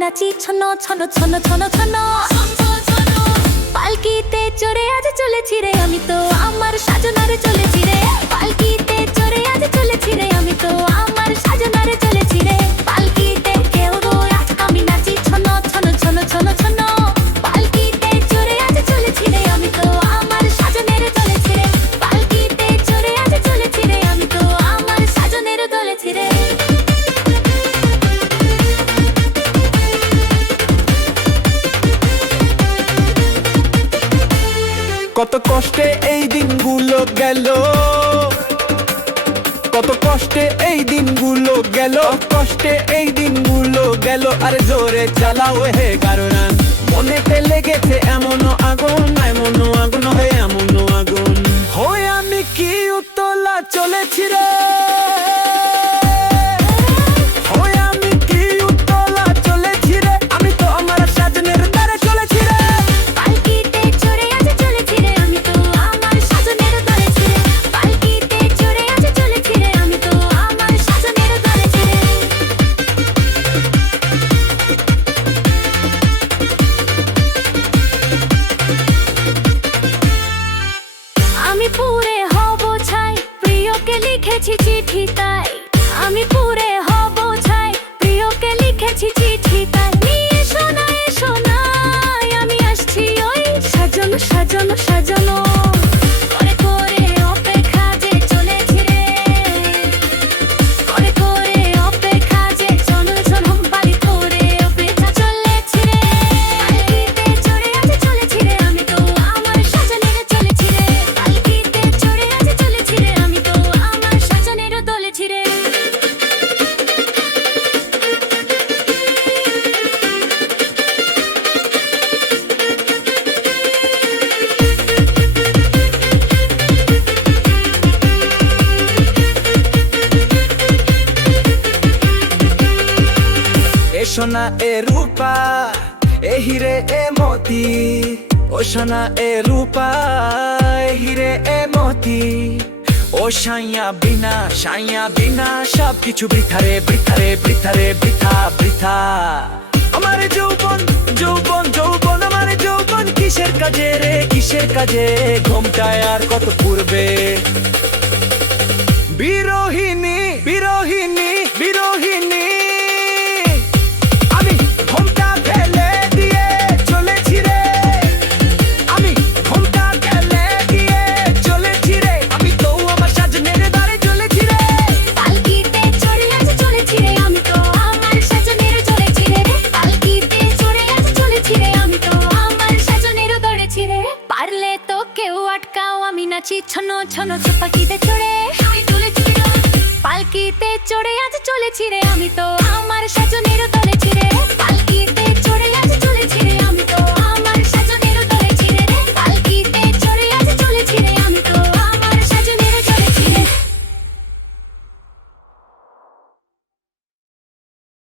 ছন ছন ছন ছন পালকিতে চড়ে আজ চলেছি রে আমি তো। আমার সাজনারে চলেছি কত কষ্টে এই দিনগুলো গেল। কত কষ্টে এই দিনগুলো গেল। কষ্টে এই দিনগুলো গেল। আর জোরে চালাও হে কারণ মনেতে লেগেছে এমন আগুন এমন আগুন হয়ে এমন আগুন। হয়ে আমি কি উত্তলা চলেছি রে? লিখেছি চিঠি তাই আমি পুরে সোনা এ রূপা, এ হিরে এ মতি ও সোনা এ রূপা, এ হিরে এ মতি। ও সাইয়া বিনা সাইয়া বিনা সব কিছু বৃথারে বৃথারে বৃথারে বৃথা বৃথা আমার যৌবন যৌবন যৌবন, আমার যৌবন কিসের কাজে রে, কিসের কাজে? ঘুমটায় আর কত পূর্বে? বিরোহিনী বিরোহিনী আমি নাচি ছনো ছনো পাখিতে চড়ে। পালকিতে চড়ে আজ চলেছি রে আমি তো। আমার সাজু